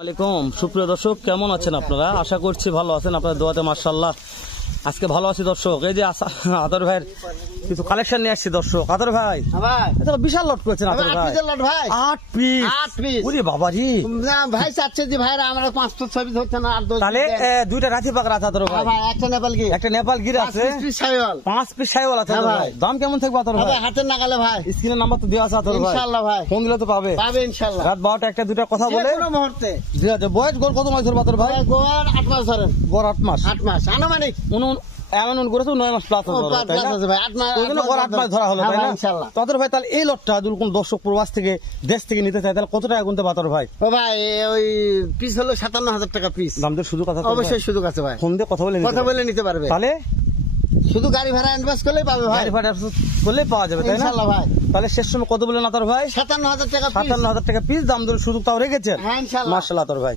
আলাইকুম সুপ্রিয় দর্শক, কেমন আছেন আপনারা? আশা করছি ভালো আছেন, আপনাদের দোয়াতে মাশাআল্লাহ আজকে ভালো আছি। দর্শক, এই যে আতর ভাইয়ের কিছু কালেকশন নিয়ে আসছি। দর্শক, আতর ভাই বিশাল লট করেছেন। আতর ভাই 8 পিস। ওরে বাবাজি, ভাই চাচ্ছে যে ভাইরা আমরা 5 পিস 6 পিস হচ্ছে না, আর তাহলে দুইটা রাতি পাকড়া আছে। আতর ভাই একটা নেপাল গির, একটা নেপাল গির আছে, 5 পিস সাইওয়াল আছে। ভাই দাম কেমন থাকবে আতর ভাই? হাতের নাগালে ভাই, স্ক্রিনের নাম্বার তো দেওয়া আছে। আতর ভাই ইনশাআল্লাহ ভাই ফোন দিলে তো পাবে ইনশাআল্লাহ। রাত 12টা একটা দুইটা কথা বলে কোনো মুহূর্তে ঠিক আছে। বয়স গোল কত মাস ধরবে আতর ভাই? গোয়ার 8 মাস ধরেন। গোর 8 মাস আনুমানিক এমন করেছে 9 মাস প্লাস আছে ভাই। 8 মাস ধরা হলো, তাই না? ইনশাআল্লাহ। তাদের ভাই তাহলে এই লটটা যদি কোন দর্শক প্রবাস থেকে দেশ থেকে নিতে চায় তাহলে কত টাকা গুনতে পাতর ভাই? ও ভাই ওই পিস হলো 57,000 টাকা পিস। দামদের শুধু কথা অবশ্যই সুযোগ আছে ভাই, ফোন দিয়ে কথা বলে নিতে পারবে। তাহলে শুধু গাড়ি ভাড়া অ্যাডভান্স করলেই পাবে ভাই, গাড়ি ভাড়া করলেই পাওয়া যাবে, তাই না? ইনশাআল্লাহ ভাই। তাহলে শেষ সময় কত বলেন আতর ভাই? 57,000 টাকা পিস। 57,000 টাকা পিস দাম দর সুযোগ তাও রেখেছেন। হ্যাঁ ইনশাআল্লাহ। মাশাআল্লাহ আতর ভাই।